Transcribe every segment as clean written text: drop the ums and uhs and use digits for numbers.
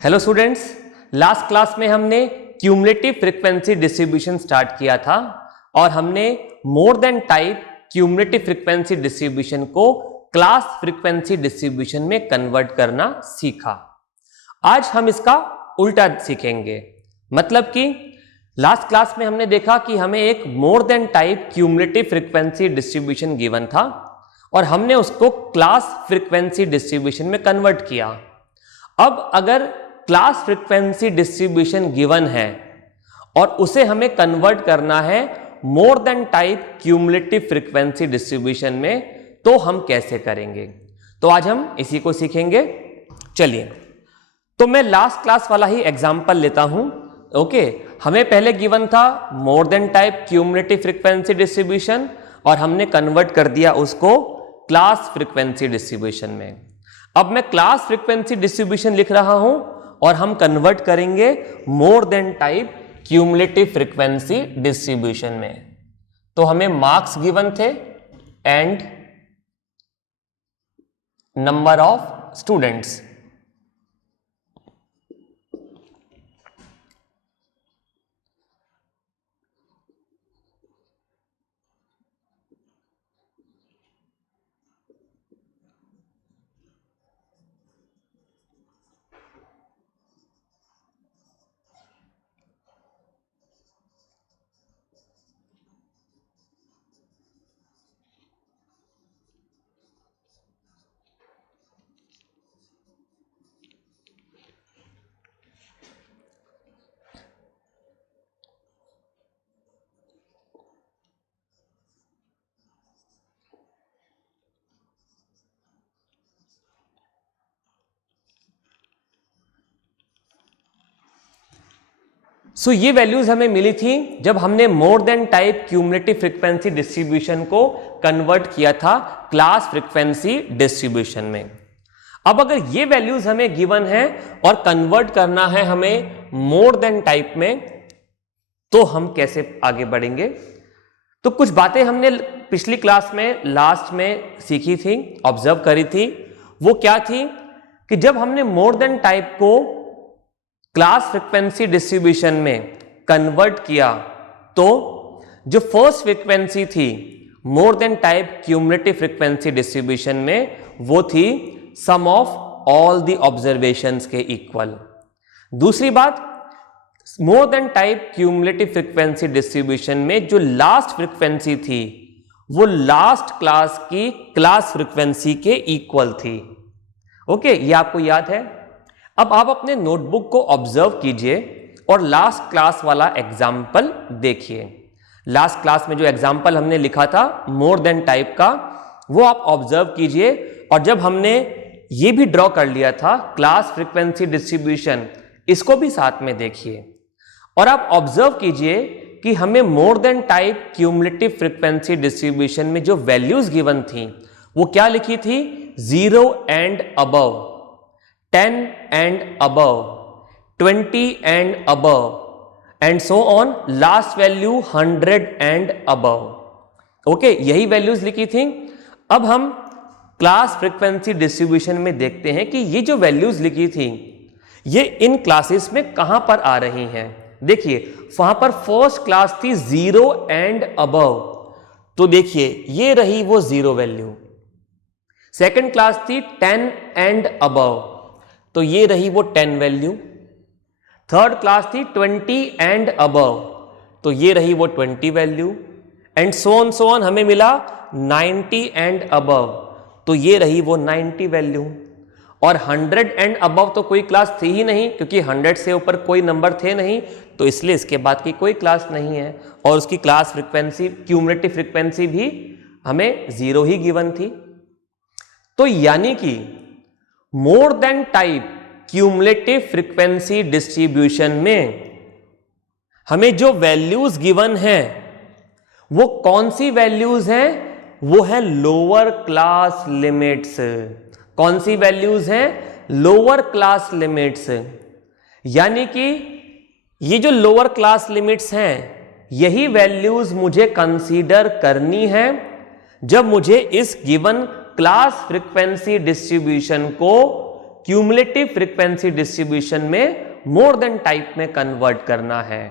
Hello students, last class में हमने cumulative frequency distribution start किया था और हमने मोर than type cumulative frequency distribution को क्लास फ्रीक्वेंसी डिस्ट्रीब्यूशन में कन्वर्ट करना सीखा। आज हम इसका उल्टा सीखेंगे। मतलब कि लास्ट क्लास में हमने देखा कि हमें एक मोर than type cumulative frequency distribution given था और हमने उसको क्लास फ्रीक्वेंसी डिस्ट्रीब्यूशन में कन्वर्ट किया। अब अगर क्लास फ्रीक्वेंसी डिस्ट्रीब्यूशन गिवन है और उसे हमें कन्वर्ट करना है more than type cumulative frequency distribution में, तो हम कैसे करेंगे? तो आज हम इसी को सीखेंगे। चलिए, तो मैं लास्ट क्लास वाला ही एग्जांपल लेता हूं। ओके, हमें पहले गिवन था मोर than type cumulative frequency distribution और हमने कन्वर्ट कर दिया उसको क्लास फ्रीक्वेंसी डिस्ट्रीब्यूशन में। अब मैं क्लास फ्रीक्वेंसी डिस्ट्रीब्यूशन लिख रहा हूं और हम कन्वर्ट करेंगे मोर than type cumulative frequency distribution में। तो हमें मार्क्स गिवन थे एंड नंबर ऑफ स्टूडेंट्स। सो ये वैल्यूज हमें मिली थी जब हमने मोर than type cumulative frequency distribution को कन्वर्ट किया था क्लास फ्रीक्वेंसी डिस्ट्रीब्यूशन में। अब अगर ये वैल्यूज हमें गिवन है और कन्वर्ट करना है हमें मोर देन टाइप में, तो हम कैसे आगे बढ़ेंगे? तो कुछ बातें हमने पिछली क्लास में लास्ट में सीखी थी, ऑब्जर्व करी थी। वो क्या थी कि जब हमने मोर देन टाइप को क्लास फ्रीक्वेंसी डिस्ट्रीब्यूशन में कन्वर्ट किया तो जो फर्स्ट फ्रीक्वेंसी थी मोर than type cumulative frequency distribution में, वो थी सम ऑफ ऑल द ऑब्जर्वेशंस के इक्वल। दूसरी बात, मोर than type cumulative frequency distribution में जो लास्ट फ्रीक्वेंसी थी वो लास्ट क्लास की क्लास फ्रीक्वेंसी के इक्वल थी। ओके, ये आपको याद है। अब आप अपने नोटबुक को ऑब्जर्व कीजिए और लास्ट क्लास वाला एग्जाम्पल देखिए। लास्ट क्लास में जो एग्जाम्पल हमने लिखा था मोर देन टाइप का, वो आप ऑब्जर्व कीजिए। और जब हमने ये भी ड्रॉ कर लिया था क्लास फ्रीक्वेंसी डिस्ट्रीब्यूशन, इसको भी साथ में देखिए और आप ऑब्जर्व कीजिए कि हमें मोर than type cumulative frequency distribution में जो वैल्यूज गिवन थी वो क्या लिखी थी? 0 and above, 10 and above, 20 and above, and so on, last value 100 and above. Okay, यही वैल्यूज लिखी थी। अब हम क्लास फ्रीक्वेंसी डिस्ट्रीब्यूशन में देखते हैं कि ये जो वैल्यूज लिखी थी ये इन क्लासेस में कहां पर आ रही हैं। देखिए, वहां पर फर्स्ट क्लास थी 0 and above, तो देखिए ये रही वो 0 वैल्यू। सेकंड क्लास थी 10 and above, तो ये रही वो 10 वैल्यू। थर्ड क्लास थी 20 एंड अबव, तो ये रही वो 20 वैल्यू। एंड सो ऑन हमें मिला 90 एंड अबव, तो ये रही वो 90 वैल्यू। और 100 एंड अबव तो कोई क्लास थी ही नहीं, क्योंकि 100 से ऊपर कोई नंबर थे नहीं, तो इसलिए इसके बाद की कोई क्लास नहीं है और उसकी क्लास फ्रीक्वेंसी क्यूमुलेटिव फ्रीक्वेंसी भी हमें 0 ही गिवन थी। तो यानी कि more than type cumulative frequency distribution में हमें जो वैल्यूज गिवन है वो कौन सी वैल्यूज हैं? वो है लोअर क्लास लिमिट्स। कौन सी वैल्यूज हैं? Lower class limits. यानी कि ये जो लोअर क्लास लिमिट्स हैं यही वैल्यूज मुझे कंसीडर करनी है जब मुझे इस गिवन क्लास फ्रीक्वेंसी डिस्ट्रीब्यूशन को क्यूमुलेटिव फ्रीक्वेंसी डिस्ट्रीब्यूशन में मोर देन टाइप में कन्वर्ट करना है।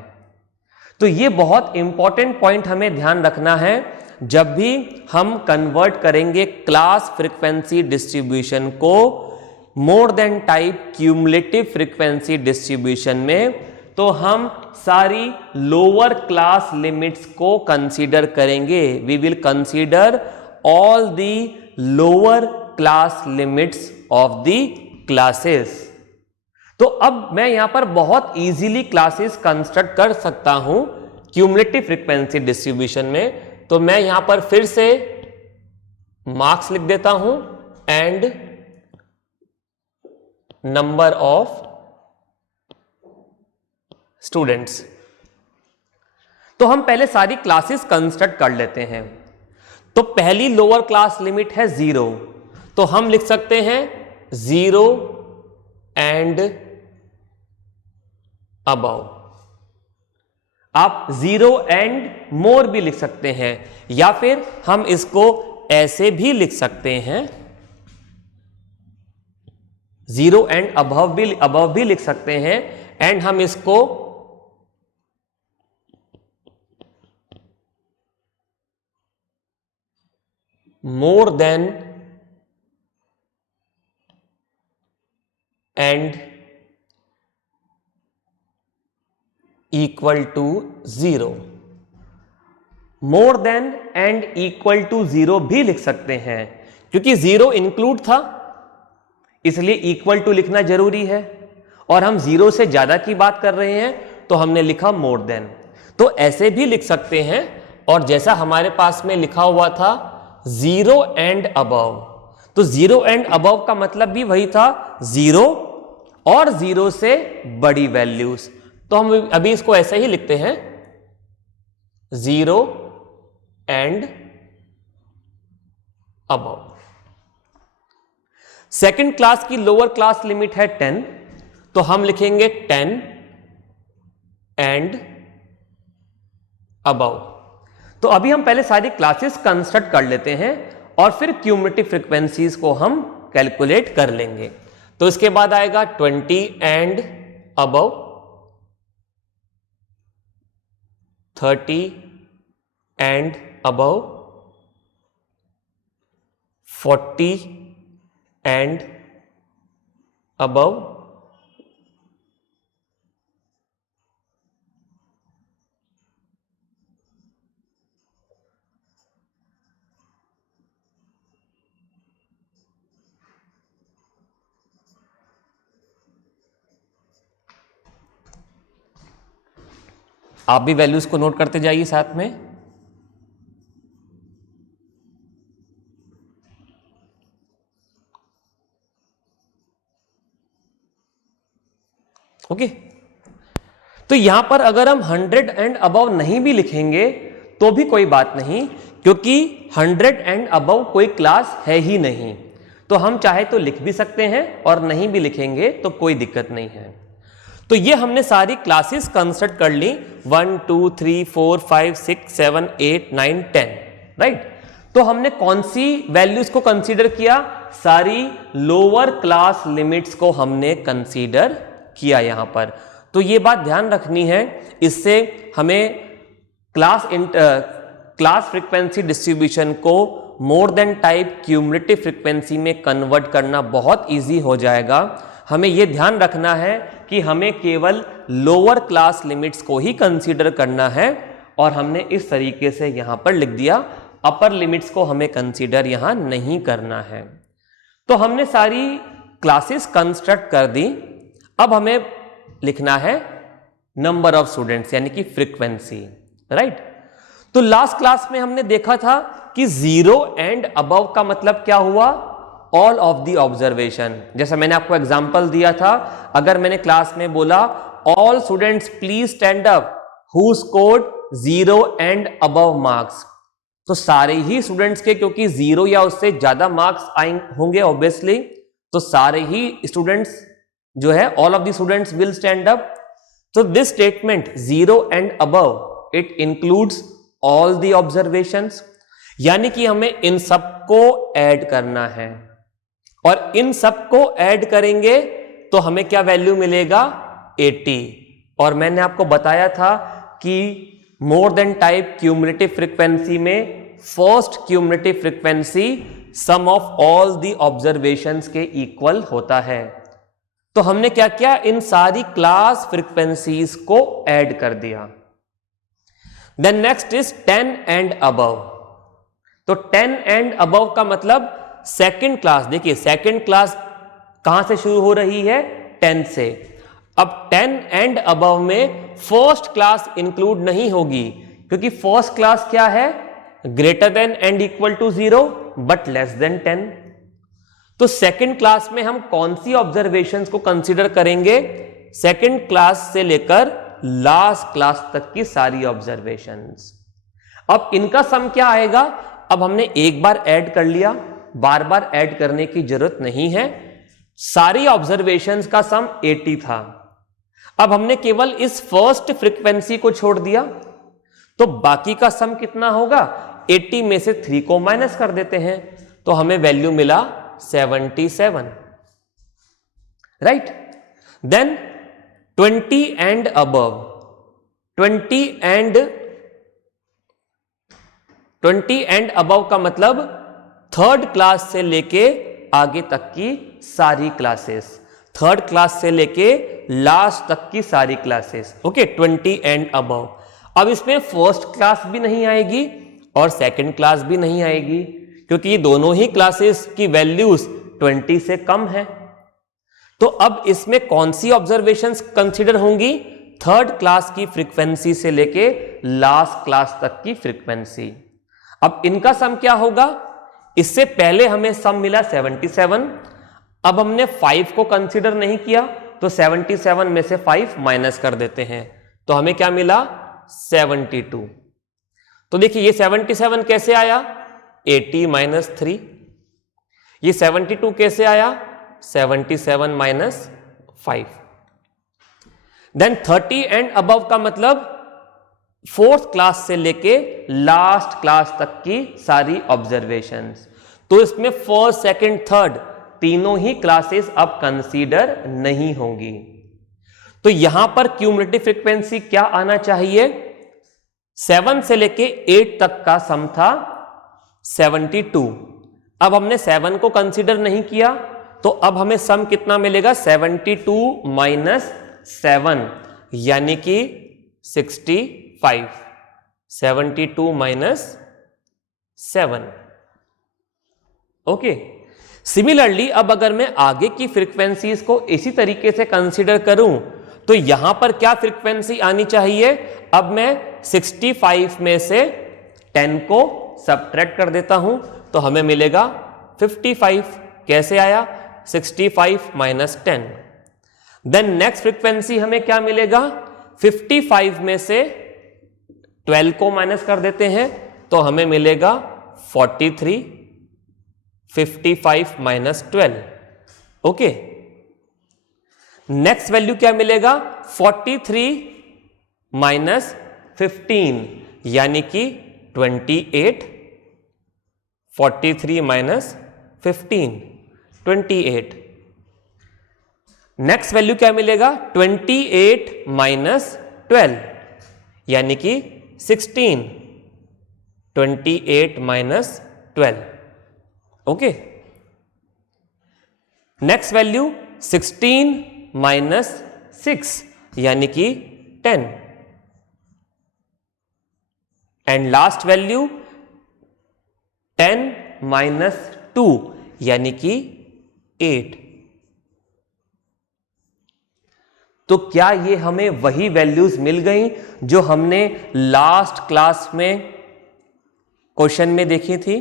तो ये बहुत इंपॉर्टेंट पॉइंट हमें ध्यान रखना है। जब भी हम कन्वर्ट करेंगे क्लास फ्रीक्वेंसी डिस्ट्रीब्यूशन को more than type cumulative frequency distribution में, तो हम सारी लोअर क्लास लिमिट्स को कंसीडर करेंगे। We will consider all the lower class limits of the classes. तो अब मैं यहां पर बहुत इजीली क्लासेस कंस्ट्रक्ट कर सकता हूं क्यूमुलेटिव फ्रीक्वेंसी डिस्ट्रीब्यूशन में। तो मैं यहां पर फिर से मार्क्स लिख देता हूं एंड नंबर ऑफ स्टूडेंट्स। तो हम पहले सारी क्लासेस कंस्ट्रक्ट कर लेते हैं। तो पहली लोअर क्लास लिमिट है 0, तो हम लिख सकते हैं 0 एंड अबव। आप 0 एंड मोर भी लिख सकते हैं, या फिर हम इसको ऐसे भी लिख सकते हैं 0 एंड अबव भी लिख सकते हैं, एंड हम इसको more than and equal to 0, more than and equal to 0 भी लिख सकते हैं, क्योंकि 0 इंक्लूड था इसलिए इक्वल टू लिखना जरूरी है, और हम 0 से ज्यादा की बात कर रहे हैं तो हमने लिखा मोर देन। तो ऐसे भी लिख सकते हैं, और जैसा हमारे पास में लिखा हुआ था 0 एंड अबव, तो 0 एंड अबव का मतलब भी वही था 0 और 0 से बड़ी वैल्यूज। तो हम अभी इसको ऐसे ही लिखते हैं 0 एंड अबव। सेकंड क्लास की लोअर क्लास लिमिट है 10, तो हम लिखेंगे 10 एंड अबव। तो अभी हम पहले सारी क्लासेस कंस्ट्रक्ट कर लेते हैं और फिर क्यूमुलेटिव फ्रीक्वेंसीज को हम कैलकुलेट कर लेंगे। तो इसके बाद आएगा 20 and above, 30 and above, 40 and above, आप भी वैल्यूज को नोट करते जाइए साथ में। ओके, तो यहां पर अगर हम 100 एंड अबव नहीं भी लिखेंगे तो भी कोई बात नहीं, क्योंकि 100 एंड अबव कोई क्लास है ही नहीं। तो हम चाहे तो लिख भी सकते हैं और नहीं भी लिखेंगे तो कोई दिक्कत नहीं है। तो ये हमने सारी क्लासेस कंस्ट्रक्ट कर ली 1 2 3 4 5 6 7 8 9 10, राइट। तो हमने कौन सी वैल्यूज को कंसीडर किया? सारी लोअर क्लास लिमिट्स को हमने कंसीडर किया यहां पर। तो ये बात ध्यान रखनी है, इससे हमें क्लास फ्रीक्वेंसी डिस्ट्रीब्यूशन को more than type cumulative frequency में कन्वर्ट करना बहुत इजी हो जाएगा। हमें यह ध्यान रखना है कि हमें केवल लोअर क्लास लिमिट्स को ही कंसीडर करना है, और हमने इस तरीके से यहां पर लिख दिया, अपर लिमिट्स को हमें कंसीडर यहां नहीं करना है। तो हमने सारी क्लासेस कंस्ट्रक्ट कर दी। अब हमें लिखना है नंबर ऑफ स्टूडेंट्स यानी कि फ्रीक्वेंसी, राइट। तो लास्ट क्लास में हमने देखा था कि 0 एंड अबव का मतलब क्या हुआ? All of the observation. जैसा मैंने आपको एग्जांपल दिया था, अगर मैंने क्लास में बोला all students please stand up who scored 0 and above marks, तो सारे ही स्टूडेंट्स के, क्योंकि 0 या उससे ज्यादा मार्क्स आए होंगे ऑब्वियसली, तो सारे ही स्टूडेंट्स जो है all of the students will stand up. तो this statement 0 and above it includes all the observations, यानी कि हमें इन सबको ऐड करना है। और इन सबको ऐड करेंगे तो हमें क्या वैल्यू मिलेगा 80। और मैंने आपको बताया था कि more than type cumulative frequency में first cumulative frequency sum of all the observations के इक्वल होता है। तो हमने क्या किया, इन सारी क्लास फ्रीक्वेंसीज को ऐड कर दिया। Then next is 10 and above. तो 10 एंड अबव का मतलब सेकंड क्लास, देखिए सेकंड क्लास कहां से शुरू हो रही है, 10 से। अब 10 एंड अबव में फर्स्ट क्लास इंक्लूड नहीं होगी, क्योंकि फर्स्ट क्लास क्या है, greater than and equal to 0 but less than 10। तो सेकंड क्लास में हम कौन सी ऑब्जर्वेशंस को कंसीडर करेंगे, सेकंड क्लास से लेकर लास्ट क्लास तक की सारी ऑब्जर्वेशंस। अब इनका सम क्या आएगा, अब हमने एक बार ऐड कर लिया, बार बार ऐड करने की जरूरत नहीं है। सारी ऑब्जर्वेशंस का सम 80 था। अब हमने केवल इस फर्स्ट फ्रीक्वेंसी को छोड़ दिया, तो बाकी का सम कितना होगा, 80 में से 3 को माइनस कर देते हैं, तो हमें वैल्यू मिला 77, right. Then 20 and above, 20 and above का मतलब थर्ड क्लास से लेके आगे तक की सारी क्लासेस, थर्ड क्लास से लेके लास्ट तक की सारी क्लासेस, ओके, 20 एंड अबव। अब इसमें फर्स्ट क्लास भी नहीं आएगी और सेकंड क्लास भी नहीं आएगी, क्योंकि ये दोनों ही क्लासेस की वैल्यूज 20 से कम है। तो अब इसमें कौन सी ऑब्जर्वेशंस कंसीडर होंगी, थर्ड क्लास की फ्रीक्वेंसी से लेके लास्ट क्लास तक की फ्रीक्वेंसी। अब इनका सम क्या होगा, इससे पहले हमें सम मिला 77, अब हमने 5 को कंसीडर नहीं किया, तो 77 में से 5 माइनस कर देते हैं, तो हमें क्या मिला 72। तो देखिए ये 77 कैसे आया, 80 माइनस 3। ये 72 कैसे आया, 77 माइनस 5। देन 30 एंड अबव का मतलब फोर्थ क्लास से लेके लास्ट क्लास तक की सारी ऑब्जर्वेशंस। तो इसमें फर्स्ट, सेकंड, थर्ड तीनों ही क्लासेस अब कंसीडर नहीं होंगी। तो यहां पर क्यूमुलेटिव फ्रीक्वेंसी क्या आना चाहिए, 7 से लेके 8 तक का सम था 72। अब हमने 7 को कंसीडर नहीं किया, तो अब हमें सम कितना मिलेगा, 72 माइनस 7 यानी कि 65। 72 माइनस 7, ओके। सिमिलरली अब अगर मैं आगे की फ्रीक्वेंसीज को इसी तरीके से कंसीडर करूं, तो यहां पर क्या फ्रीक्वेंसी आनी चाहिए, अब मैं 65 में से 10 को सबट्रैक्ट कर देता हूं, तो हमें मिलेगा 55। कैसे आया, 65 माइनस 10। देन नेक्स्ट फ्रीक्वेंसी हमें क्या मिलेगा, 55 में से 12 को माइनस कर देते हैं, तो हमें मिलेगा 43। 55 माइनस 12, ओके। नेक्स्ट वैल्यू क्या मिलेगा, 43 माइनस 15 यानी कि 28। 43 माइनस 15, 28। नेक्स्ट वैल्यू क्या मिलेगा, 28 माइनस 12 यानी कि 16। 28 minus 12, okay. Next value 16 minus 6 यानी कि 10। एंड लास्ट वैल्यू 10 माइनस 2 यानी कि 8। तो क्या ये हमें वही वैल्यूज मिल गई जो हमने लास्ट क्लास में क्वेश्चन में देखी थी?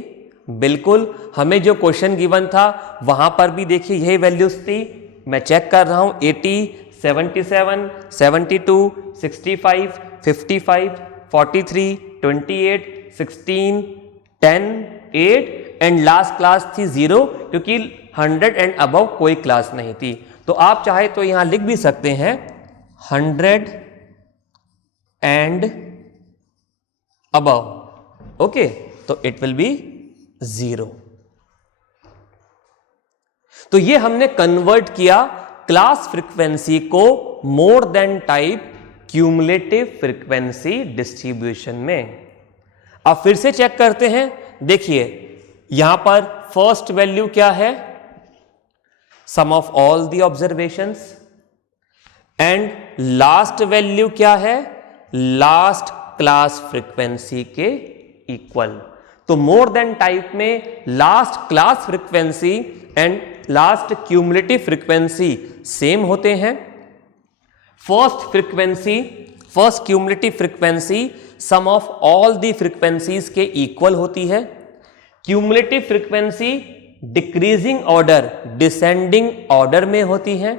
बिल्कुल, हमें जो क्वेश्चन गिवन था वहां पर भी देखिए यही वैल्यूज थी। मैं चेक कर रहा हूं, 80, 77, 72, 65, 55, 43, 28, 16, 10, 8 एंड लास्ट क्लास थी 0, क्योंकि 100 एंड अबव कोई क्लास नहीं थी। तो आप चाहे तो यहां लिख भी सकते हैं 100 एंड अबव, ओके, तो इट विल बी 0। तो ये हमने कन्वर्ट किया क्लास फ्रीक्वेंसी को more than type cumulative frequency distribution में। अब फिर से चेक करते हैं। देखिए यहां पर फर्स्ट वैल्यू क्या है, sum of all the observations, and last value क्या है, लास्ट क्लास फ्रीक्वेंसी के इक्वल। तो मोर देन टाइप में last class frequency and last cumulative frequency same होते हैं। First frequency, first cumulative frequency sum of all the frequencies के equal होती है। Cumulative frequency decreasing order, descending order में होती है।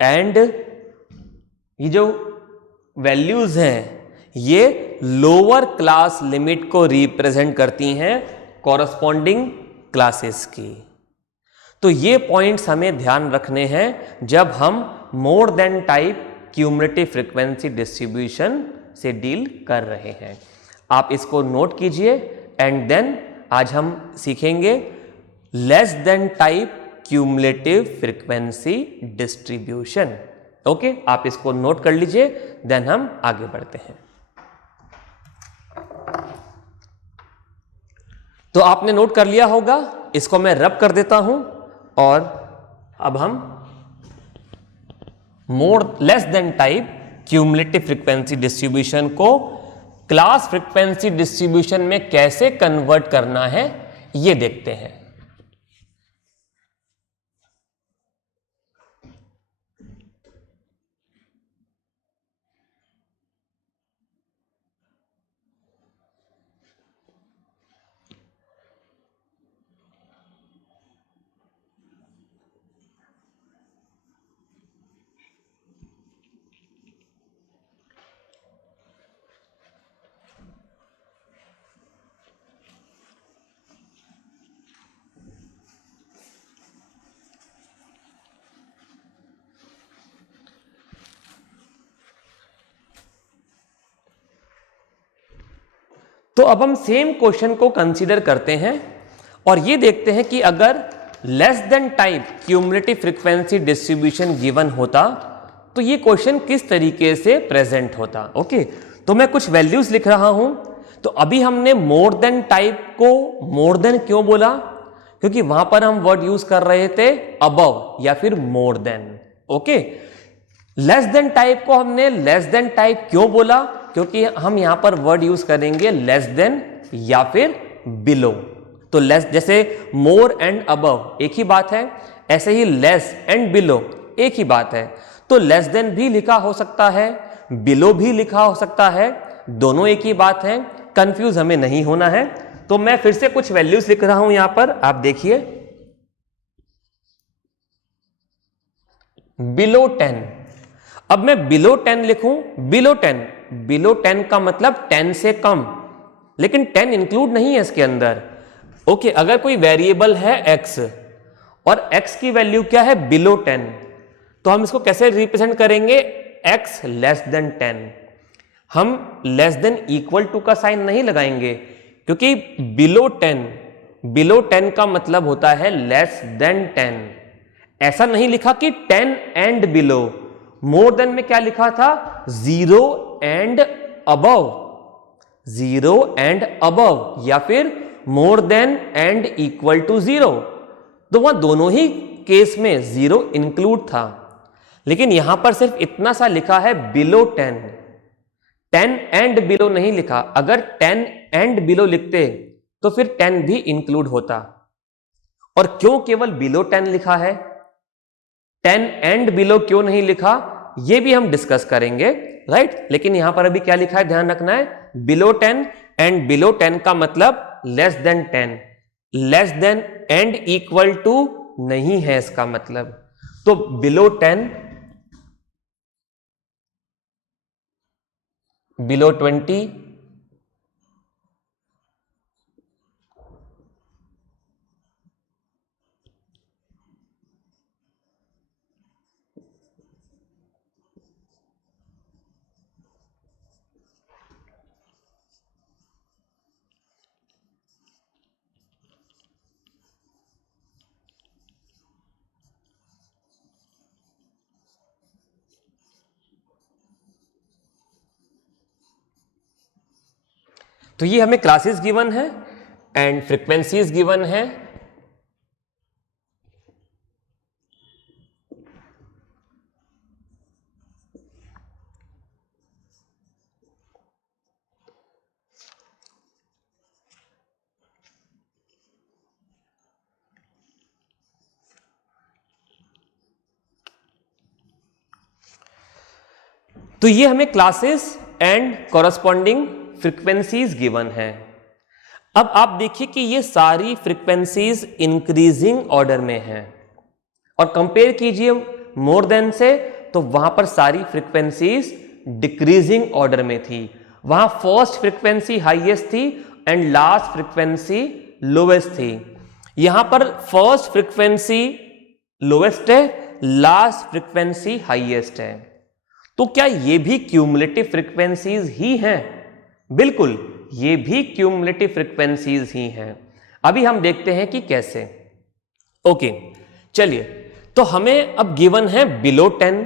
एंड ये जो वैल्यूज हैं ये लोअर क्लास लिमिट को रिप्रेजेंट करती हैं कॉरस्पॉन्डिंग क्लासेस की। तो ये पॉइंट्स हमें ध्यान रखने हैं जब हम मोर than type cumulative frequency distribution से डील कर रहे हैं। आप इसको नोट कीजिए। एंड देन आज हम सीखेंगे less than type cumulative frequency distribution. Okay, आप इसको नोट कर लीजिए, देन हम आगे बढ़ते हैं। तो आपने नोट कर लिया होगा, इसको मैं रब कर देता हूं। और अब हम more less than type cumulative frequency distribution को क्लास फ्रीक्वेंसी डिस्ट्रीब्यूशन में कैसे कन्वर्ट करना है ये देखते हैं। तो अब हम सेम क्वेश्चन को कंसीडर करते हैं और ये देखते हैं कि अगर less than type cumulative frequency distribution given होता तो ये क्वेश्चन किस तरीके से प्रेजेंट होता। ओके, तो मैं कुछ वैल्यूज लिख रहा हूं। तो अभी हमने मोर देन टाइप को मोर देन क्यों बोला, क्योंकि वहां पर हम वर्ड यूज कर रहे थे अबव या फिर more then. Okay, less than type को हमने लेस देन टाइप क्यों बोला, क्योंकि हम यहां पर वर्ड यूज करेंगे लेस देन या फिर बिलो। तो लेस जैसे मोर एंड अबव एक ही बात है, ऐसे ही लेस एंड बिलो एक ही बात है। तो लेस देन भी लिखा हो सकता है, बिलो भी लिखा हो सकता है, दोनों एक ही बात है, कंफ्यूज हमें नहीं होना है। तो मैं फिर से कुछ वैल्यूज लिख रहा हूं यहां पर, आप देखिए। बिलो 10, अब मैं बिलो 10 लिखूं, बिलो 10, बिलो 10 का मतलब 10 से कम, लेकिन 10 इंक्लूड नहीं है इसके अंदर। ओके, अगर कोई वेरिएबल है x और x की वैल्यू क्या है बिलो 10, तो हम इसको कैसे रिप्रेजेंट करेंगे, x लेस देन 10। हम लेस देन इक्वल टू का साइन नहीं लगाएंगे, क्योंकि बिलो 10, बिलो 10 का मतलब होता है लेस देन 10। ऐसा नहीं लिखा कि 10 एंड बिलो। मोर देन में क्या लिखा था, 0 एंड अबव, 0 एंड अबव, या फिर more than and equal to 0। तो वहां दोनों ही केस में 0 इंक्लूड था, लेकिन यहां पर सिर्फ इतना सा लिखा है बिलो 10, 10 एंड बिलो नहीं लिखा। अगर 10 एंड बिलो लिखते तो फिर 10 भी इंक्लूड होता। और क्यों केवल बिलो 10 लिखा है, 10 एंड बिलो क्यों नहीं लिखा, ये भी हम डिस्कस करेंगे, राइट। लेकिन यहां पर अभी क्या लिखा है ध्यान रखना है, बिलो 10 एंड बिलो 10 का मतलब less than 10, less than and equal to नहीं है इसका मतलब। तो बिलो 10, बिलो 20, तो ये हमें क्लासेस गिवन है एंड फ्रीक्वेंसीज गिवन है। तो ये हमें classes and corresponding frequencies given है। अब आप देखिए कि ये सारी फ्रीक्वेंसीज इंक्रीजिंग ऑर्डर में हैं और कंपेयर कीजिए मोर देन से, तो वहां पर सारी फ्रीक्वेंसीज डिक्रीजिंग ऑर्डर में थी। वहां फर्स्ट फ्रीक्वेंसी हाईएस्ट थी एंड लास्ट फ्रीक्वेंसी लोएस्ट थी। यहां पर फर्स्ट फ्रीक्वेंसी लोएस्ट है, लास्ट फ्रीक्वेंसी हाईएस्ट है। तो क्या ये भी क्यूमुलेटिव फ्रीक्वेंसीज ही हैं? बिल्कुल, ये भी क्यूमुलेटिव फ्रीक्वेंसीज ही हैं। अभी हम देखते हैं कि कैसे। ओके, चलिए, तो हमें अब गिवन है below 10,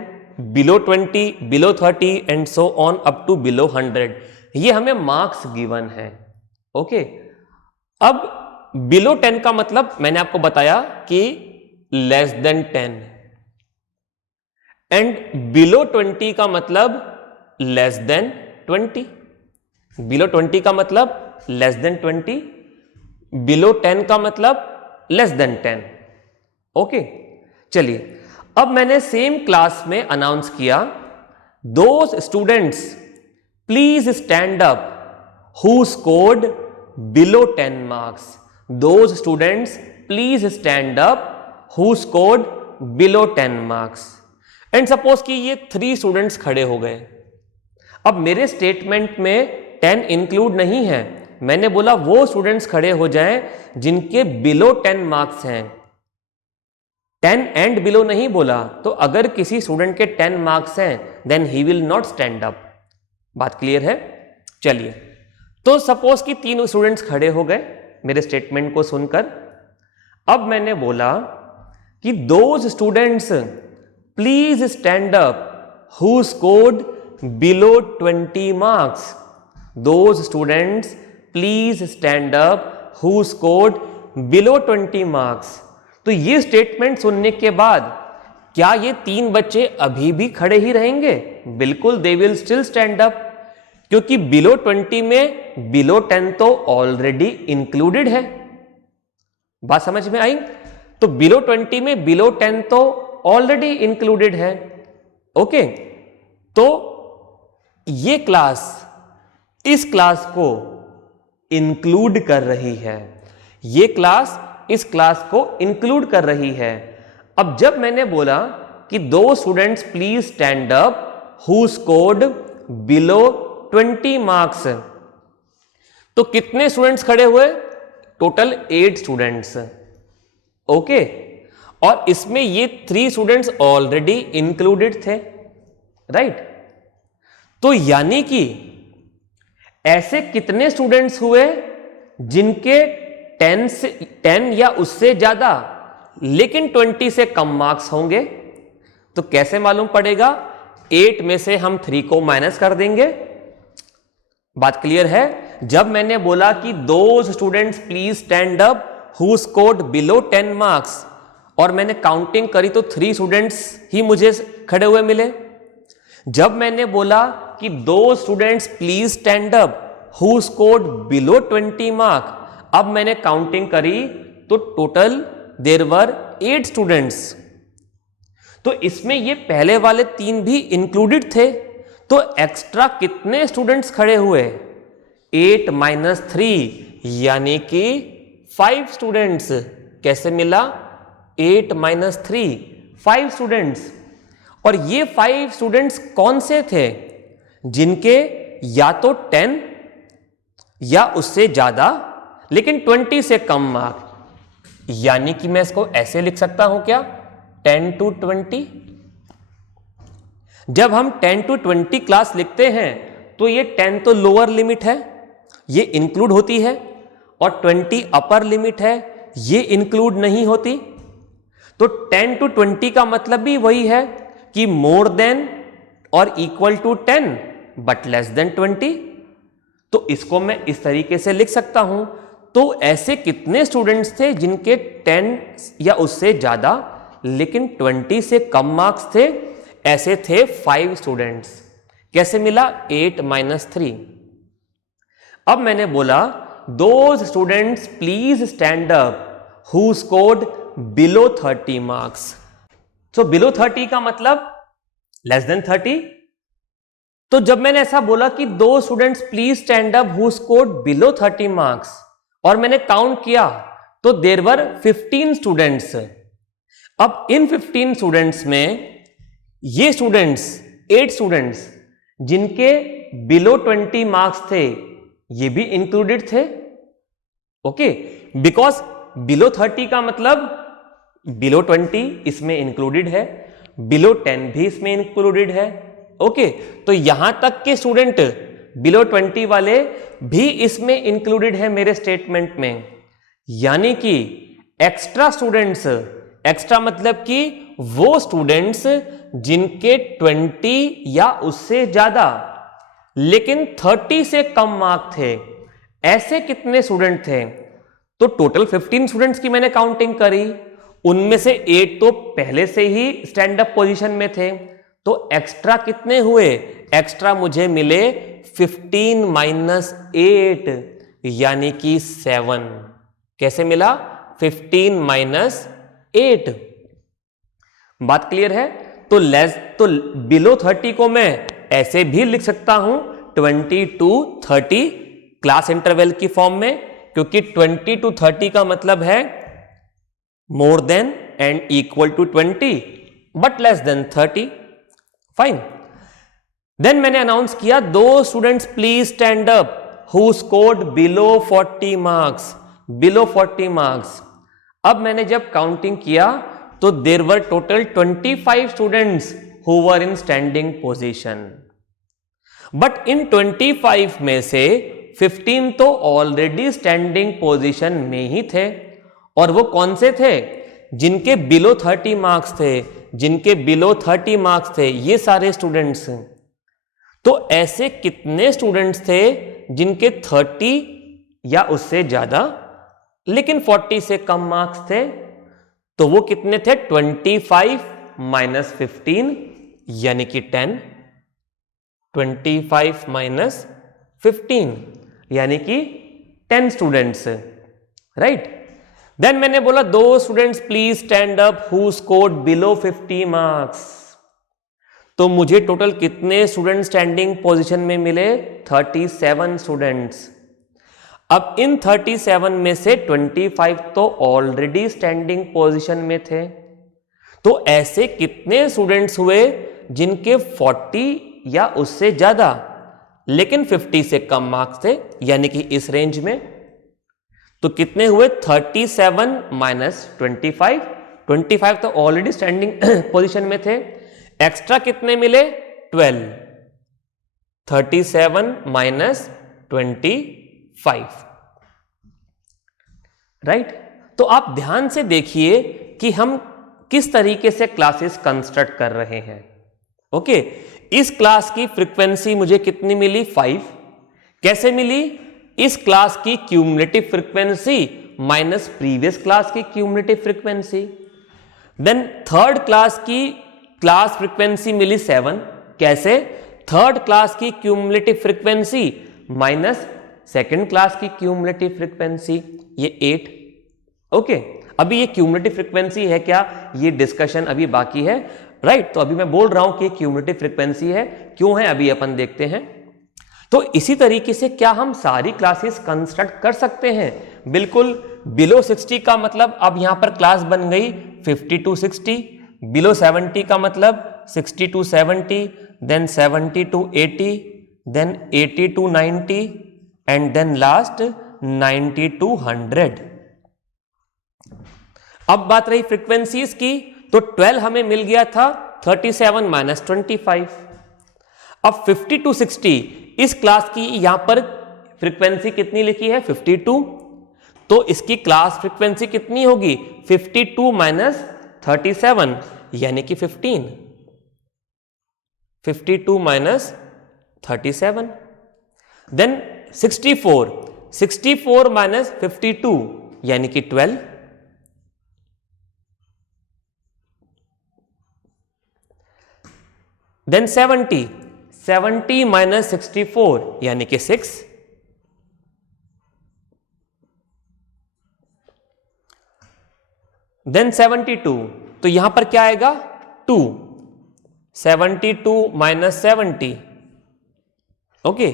below 20, below 30 and so on up to below 100। ये हमें मार्क्स गिवन है। ओके, अब बिलो 10 का मतलब मैंने आपको बताया कि लेस देन 10 एंड बिलो 20 का मतलब लेस देन 20। बिलो 20 का मतलब लेस देन 20, बिलो 10 का मतलब लेस देन 10। ओके, चलिए, अब मैंने सेम क्लास में अनाउंस किया, those students please stand up who scored below 10 marks. Those students please stand up who scored below 10 marks. And suppose कि ये 3 स्टूडेंट्स खड़े हो गए। अब मेरे स्टेटमेंट में 10 इंक्लूड नहीं है, मैंने बोला वो स्टूडेंट्स खड़े हो जाएं जिनके बिलो 10 मार्क्स हैं। 10 एंड बिलो नहीं बोला, तो अगर किसी स्टूडेंट के 10 मार्क्स हैं then he will not stand up. बात क्लियर है? चलिए, तो सपोज कि 3 स्टूडेंट्स खड़े हो गए मेरे स्टेटमेंट को सुनकर। अब मैंने बोला कि those students please stand up who scored below 20 marks. Those students please stand up who scored below 20 marks. तो ये स्टेटमेंट सुनने के बाद क्या ये 3 बच्चे अभी भी खड़े ही रहेंगे? बिल्कुल, they will still stand up, क्योंकि बिलो 20 में बिलो 10 तो ऑलरेडी इंक्लूडेड है। बात समझ में आई? तो बिलो 20 में बिलो 10 तो ऑलरेडी इंक्लूडेड है। ओके, तो ये क्लास इस क्लास को इंक्लूड कर रही है, ये क्लास इस क्लास को इंक्लूड कर रही है। अब जब मैंने बोला कि दो students please stand up who scored below 20 marks, तो कितने स्टूडेंट्स खड़े हुए? Total 8 students. ओके, और इसमें ये 3 स्टूडेंट्स ऑलरेडी इंक्लूडेड थे, राइट? तो यानी कि ऐसे कितने स्टूडेंट्स हुए जिनके 10 या उससे ज्यादा लेकिन 20 से कम मार्क्स होंगे? तो कैसे मालूम पड़ेगा? 8 में से हम 3 को माइनस कर देंगे। बात क्लियर है? जब मैंने बोला कि those students please stand up who scored below 10 marks और मैंने काउंटिंग करी तो 3 स्टूडेंट्स ही मुझे खड़े हुए मिले। जब मैंने बोला कि दो students please stand up who scored below 20 mark, अब मैंने काउंटिंग करी तो टोटल देयर वर 8 स्टूडेंट्स। तो इसमें ये पहले वाले 3 भी इंक्लूडेड थे, तो एक्स्ट्रा कितने स्टूडेंट्स खड़े हुए? 8 - 3 यानी कि 5 स्टूडेंट्स। कैसे मिला? 8 - 3 5 स्टूडेंट्स। और ये 5 स्टूडेंट्स कौन से थे? जिनके या तो 10 या उससे ज्यादा लेकिन 20 से कम मार्क। यानी कि मैं इसको ऐसे लिख सकता हूं क्या? 10 to 20। जब हम 10 to 20 क्लास लिखते हैं तो ये 10 तो लोअर लिमिट है, ये इंक्लूड होती है, और 20 अपर लिमिट है, ये इंक्लूड नहीं होती। तो 10 to 20 का मतलब भी वही है कि मोर देन और equal to 10 but less than 20। तो इसको मैं इस तरीके से लिख सकता हूं। तो ऐसे कितने स्टूडेंट्स थे जिनके 10 या उससे ज्यादा लेकिन 20 से कम मार्क्स थे? ऐसे थे 5 स्टूडेंट्स। कैसे मिला? 8 - 3। अब मैंने बोला those students please stand up who scored below 30 marks. तो बिलो 30 का मतलब लेस देन 30। तो जब मैंने ऐसा बोला कि दो students please stand up who scored below 30 marks और मैंने काउंट किया तो देयर वर 15 स्टूडेंट्स। अब इन 15 स्टूडेंट्स में ये स्टूडेंट्स 8 स्टूडेंट्स जिनके बिलो 20 मार्क्स थे ये भी इंक्लूडेड थे। ओके, बिकॉज बिलो 30 का मतलब बिलो 20 इसमें इंक्लूडेड है, बिलो 10 भी इसमें इंक्लूडेड है। ओके, तो यहां तक के स्टूडेंट बिलो 20 वाले भी इसमें इंक्लूडेड है मेरे स्टेटमेंट में। यानी कि एक्स्ट्रा स्टूडेंट्स, एक्स्ट्रा मतलब कि वो स्टूडेंट्स जिनके 20 या उससे ज्यादा लेकिन 30 से कम मार्क थे, ऐसे कितने स्टूडेंट थे? तो टोटल 15 स्टूडेंट्स की मैंने काउंटिंग करी, उनमें से 8 तो पहले से ही स्टैंड अप पोजीशन में थे, तो एक्स्ट्रा कितने हुए? एक्स्ट्रा मुझे मिले 15 - 8 यानी कि 7। कैसे मिला? 15 - 8। बात क्लियर है? तो बिलो 30 को मैं ऐसे भी लिख सकता हूं 20 to 30 क्लास इंटरवल की फॉर्म में, क्योंकि 20 to 30 का मतलब है more than and equal to 20 but less than 30। Fine. Then मैंने अनाउंस किया दो students please stand up who scored below 40 marks, below 40 marks. अब मैंने जब काउंटिंग किया तो there were total 25 students who were in standing position, but in 25 में से 15 तो ऑलरेडी स्टैंडिंग पोजीशन में ही थे। और वो कौन से थे? जिनके बिलो 30 मार्क्स थे, जिनके बिलो 30 मार्क्स थे, ये सारे स्टूडेंट्स। तो ऐसे कितने स्टूडेंट्स थे जिनके 30 या उससे ज्यादा लेकिन 40 से कम मार्क्स थे? तो वो कितने थे? 25 - 15 यानी कि 10। 25 - 15 यानी कि 10 स्टूडेंट्स, राइट। देन मैंने बोला दो students please stand up who scored below 50 marks. तो मुझे टोटल कितने स्टूडेंट स्टैंडिंग पोजीशन में मिले? 37 स्टूडेंट्स। अब इन 37 में से 25 तो ऑलरेडी स्टैंडिंग पोजीशन में थे, तो ऐसे कितने स्टूडेंट्स हुए जिनके 40 या उससे ज्यादा लेकिन 50 से कम मार्क्स थे, यानी कि इस रेंज में? तो कितने हुए? 37 - 25। 25 तो ऑलरेडी स्टैंडिंग पोजीशन में थे, एक्स्ट्रा कितने मिले? 12। 37 - 25, राइट। तो आप ध्यान से देखिए कि हम किस तरीके से क्लासेस कंस्ट्रक्ट कर रहे हैं। ओके, इस क्लास की फ्रीक्वेंसी मुझे कितनी मिली? 5। कैसे मिली? इस क्लास की cumulative frequency minus previous class की cumulative frequency. Then third class की क्लास फ्रीक्वेंसी मिली 7। कैसे? थर्ड क्लास की cumulative frequency minus second class की क्यूमुलेटिव फ्रीक्वेंसी, ये 8। ओके, अभी ये क्यूमुलेटिव फ्रीक्वेंसी है क्या, ये डिस्कशन अभी बाकी है, राइट। तो अभी मैं बोल रहा हूं कि क्यूमुलेटिव फ्रीक्वेंसी है, क्यों है अभी अपन देखते हैं। तो इसी तरीके से क्या हम सारी क्लासेस कंस्ट्रक्ट कर सकते हैं? बिल्कुल। बिलो 60 का मतलब अब यहां पर क्लास बन गई 50 to 60, बिलो 70 का मतलब 60 to 70, then 70 to 80, then 80 to 90 and then last 90 to 100। अब बात रही फ्रीक्वेंसीज की, तो 12 हमें मिल गया था 37 - 25। अब 50 to 60 इस क्लास की यहां पर फ्रीक्वेंसी कितनी लिखी है? 52। तो इसकी क्लास फ्रीक्वेंसी कितनी होगी? 52 - 37 यानी कि 15। 52 - 37। देन 64 माइनस 52 यानी कि 12। देन 70 माइनस 64 यानी कि 6। देन 72, तो यहां पर क्या आएगा 2। 72 माइनस 70, ओके।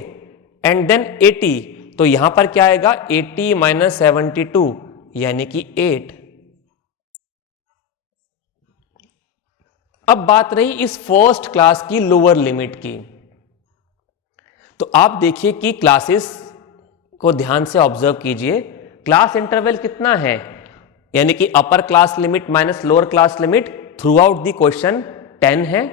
एंड देन 80, तो यहां पर क्या आएगा 80 माइनस 72 यानी कि 8। अब बात रही इस फर्स्ट क्लास की लोअर लिमिट की। तो आप देखिए कि क्लासेस को ध्यान से ऑब्जर्व कीजिए। क्लास इंटरवल कितना है, यानी कि upper class limit minus lower class limit through out the question 10 है।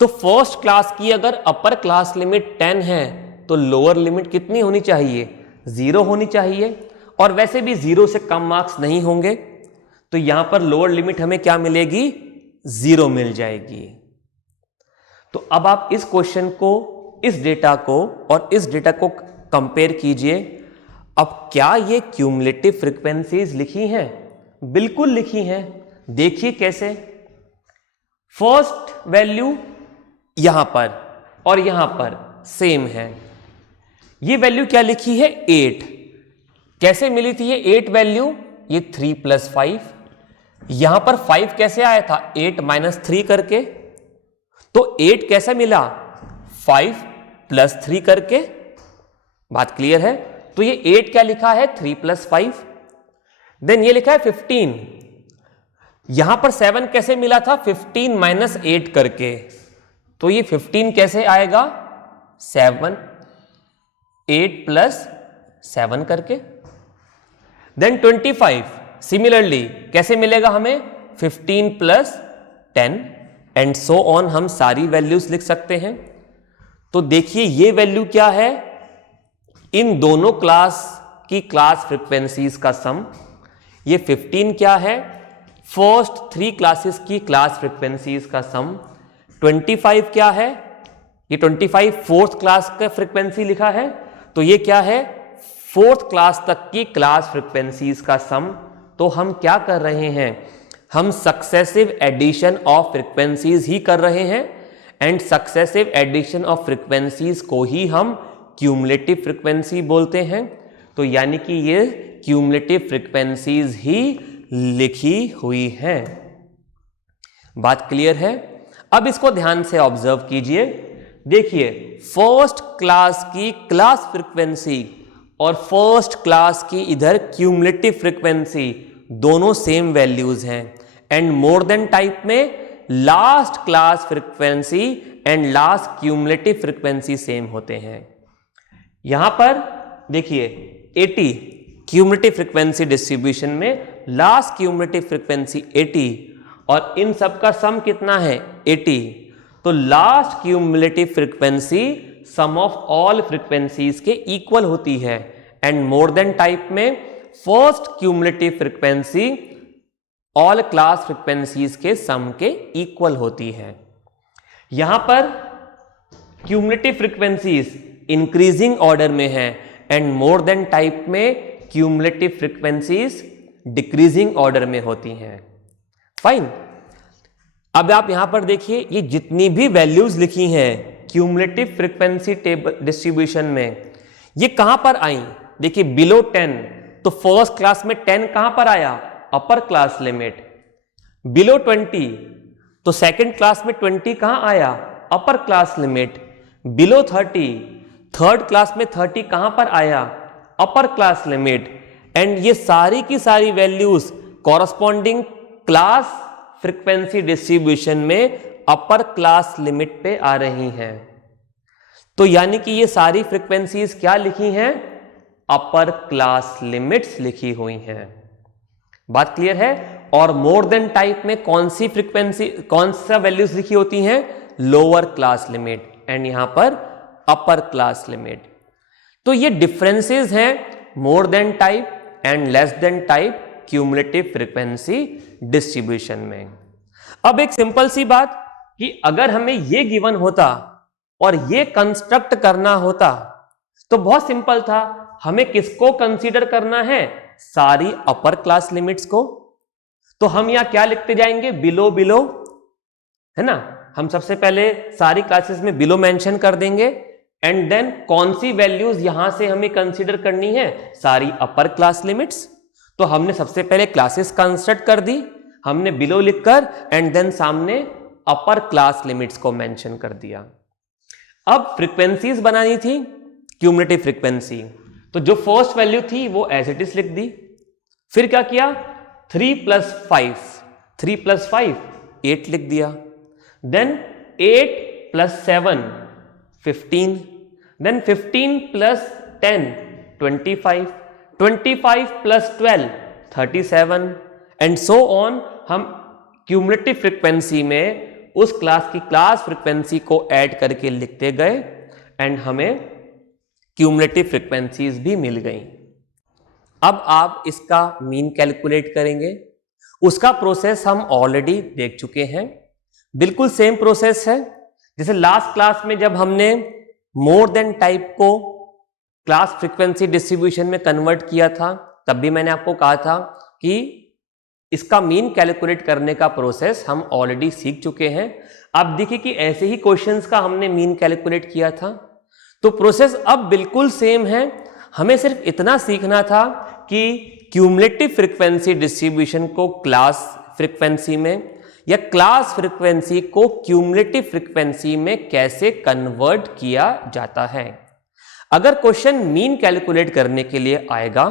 तो फर्स्ट क्लास की अगर अपर क्लास लिमिट 10 है तो लोअर लिमिट कितनी होनी चाहिए, 0 होनी चाहिए। और वैसे भी 0 से कम मार्क्स नहीं होंगे, तो यहां पर लोअर लिमिट हमें क्या मिलेगी, 0 मिल जाएगी। तो अब आप इस क्वेश्चन को, इस डेटा को और इस डेटा को कंपेयर कीजिए। अब क्या ये क्यूमुलेटिव फ्रीक्वेंसीज लिखी हैं? बिल्कुल लिखी हैं। देखिए कैसे। फर्स्ट वैल्यू यहां पर और यहां पर सेम है। ये वैल्यू क्या लिखी है, 8। कैसे मिली थी ये 8 वैल्यू, ये 3 + 5। यहां पर 5 कैसे आया था, 8 - 3 करके। तो 8 कैसे मिला, 5 + 3 करके। बात क्लियर है। तो ये 8 क्या लिखा है, 3 + 5। देन ये लिखा है 15। यहां पर 7 कैसे मिला था, 15 - 8 करके। तो ये 15 कैसे आएगा, 7, 8 + 7 करके। देन 25 सिमिलरली कैसे मिलेगा हमें, 15 + 10 एंड सो ऑन। हम सारी वैल्यूज लिख सकते हैं। तो देखिए ये वैल्यू क्या है, इन दोनों क्लास की क्लास फ्रीक्वेंसीज का सम। ये 15 क्या है, फर्स्ट 3 क्लासेस की क्लास फ्रीक्वेंसीज का सम। 25 क्या है, ये 25 फोर्थ क्लास का फ्रीक्वेंसी लिखा है। तो ये क्या है, फोर्थ क्लास तक की क्लास फ्रीक्वेंसीज का सम। तो हम क्या कर रहे हैं, हम सक्सेसिव एडिशन ऑफ फ्रीक्वेंसीज ही कर रहे हैं। And successive addition of frequencies को ही हम क्यूमुलेटिव फ्रीक्वेंसी बोलते हैं। तो यानी कि ये क्यूमुलेटिव फ्रीक्वेंसीज ही लिखी हुई हैं। बात क्लियर है। अब इसको ध्यान से ऑब्जर्व कीजिए। देखिए फर्स्ट क्लास की क्लास फ्रीक्वेंसी और फर्स्ट क्लास की इधर क्यूमुलेटिव फ्रीक्वेंसी दोनों सेम वैल्यूज हैं। एंड मोर देन टाइप में last class frequency and last cumulative frequency same होते हैं। यहां पर देखिए 80 क्यूमुलेटिव फ्रीक्वेंसी डिस्ट्रीब्यूशन में लास्ट क्यूमुलेटिव फ्रीक्वेंसी 80 और इन सब का सम कितना है, 80। तो last cumulative frequency sum of all frequencies के इक्वल होती है। एंड मोर देन टाइप में first cumulative frequency all class frequencies के सम के इक्वल होती है। यहां पर क्यूमुलेटिव फ्रीक्वेंसीज इंक्रीजिंग ऑर्डर में है एंड मोर देन टाइप में क्यूमुलेटिव फ्रीक्वेंसीज डिक्रीजिंग ऑर्डर में होती हैं। फाइन। अब आप यहां पर देखिए ये जितनी भी वैल्यूज लिखी हैं क्यूमुलेटिव फ्रीक्वेंसी टेबल डिस्ट्रीब्यूशन में, ये कहां पर आई, देखिए बिलो 10। तो फर्स्ट क्लास में 10 कहां पर आया, अपर क्लास लिमिट। बिलो 20 तो सेकंड क्लास में 20 कहां आया, upper class limit. Below 30 third class में 30 कहां पर आया, अपर क्लास लिमिट। एंड ये सारी की सारी values corresponding class frequency distribution में अपर क्लास लिमिट पे आ रही हैं। तो यानी कि ये सारी फ्रीक्वेंसीज क्या लिखी हैं, अपर क्लास लिमिट्स लिखी हुई हैं। बात क्लियर है। और मोर देन टाइप में कौन सी फ्रीक्वेंसी, कौन सा वैल्यूज लिखी होती हैं, लोअर क्लास लिमिट। एंड यहां पर अपर क्लास लिमिट। तो ये डिफरेंसेस हैं मोर than type and less than type cumulative frequency distribution में। अब एक सिंपल सी बात कि अगर हमें ये गिवन होता और ये कंस्ट्रक्ट करना होता तो बहुत सिंपल था, हमें किसको कंसीडर करना है, सारी अपर क्लास लिमिट्स को। तो हम यहां क्या लिखते जाएंगे, बिलो बिलो, है ना। हम सबसे पहले सारी क्लासेस में बिलो मेंशन कर देंगे एंड देन कौन सी वैल्यूज यहां से हमें कंसीडर करनी है, सारी अपर क्लास लिमिट्स। तो हमने सबसे पहले क्लासेस कंस्ट्रक्ट कर दी, हमने बिलो लिखकर एंड देन सामने अपर क्लास लिमिट्स को मेंशन कर दिया। अब फ्रीक्वेंसीज बनानी थी, क्यूमुलेटिव फ्रीक्वेंसी, तो जो फर्स्ट वैल्यू थी वो एज इट इज लिख दी। फिर क्या किया, 3 + 5, 3 + 5 8 लिख दिया। Then 8 + 7 15, then 15 + 10 25, 25 + 12 37 and so on. हम क्यूमुलेटिव फ्रीक्वेंसी में उस क्लास की क्लास फ्रीक्वेंसी को ऐड करके लिखते गए एंड हमें क्यूमुलेटिव फ्रीक्वेंसीज भी मिल गई। अब आप इसका मीन कैलकुलेट करेंगे, उसका प्रोसेस हम ऑलरेडी देख चुके हैं, बिल्कुल सेम प्रोसेस है जैसे लास्ट क्लास में जब हमने मोर देन टाइप को क्लास फ्रीक्वेंसी डिस्ट्रीब्यूशन में कन्वर्ट किया था, तब भी मैंने आपको कहा था कि इसका मीन कैलकुलेट करने का प्रोसेस हम ऑलरेडी सीख चुके हैं। अब देखिए कि ऐसे ही क्वेश्चंस का हमने मीन कैलकुलेट किया था, तो प्रोसेस अब बिल्कुल सेम है। हमें सिर्फ इतना सीखना था कि क्यूमुलेटिव फ्रीक्वेंसी डिस्ट्रीब्यूशन को क्लास फ्रीक्वेंसी में या क्लास फ्रीक्वेंसी को क्यूमुलेटिव फ्रीक्वेंसी में कैसे कन्वर्ट किया जाता है। अगर क्वेश्चन मीन कैलकुलेट करने के लिए आएगा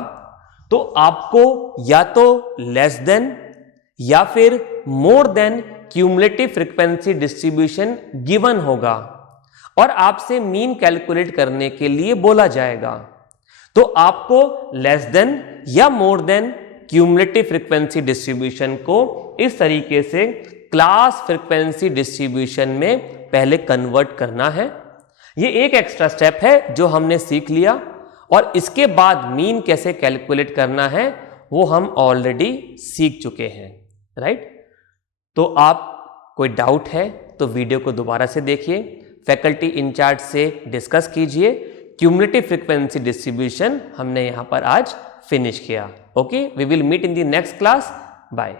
तो आपको या तो लेस देन या फिर more then cumulative frequency distribution given होगा और आपसे मीन कैलकुलेट करने के लिए बोला जाएगा। तो आपको लेस देन या more than cumulative frequency distribution को इस तरीके से क्लास फ्रीक्वेंसी डिस्ट्रीब्यूशन में पहले कन्वर्ट करना है। ये एक एक्स्ट्रा स्टेप है जो हमने सीख लिया और इसके बाद मीन कैसे कैलकुलेट करना है वो हम ऑलरेडी सीख चुके हैं, राइट। तो आप कोई डाउट है तो वीडियो को दोबारा से देखिए, फैकल्टी इंचार्ज से डिस्कस कीजिए। क्यूमुलेटिव फ्रीक्वेंसी डिस्ट्रीब्यूशन हमने यहां पर आज फिनिश किया। Okay, we will meet in the next class. Bye.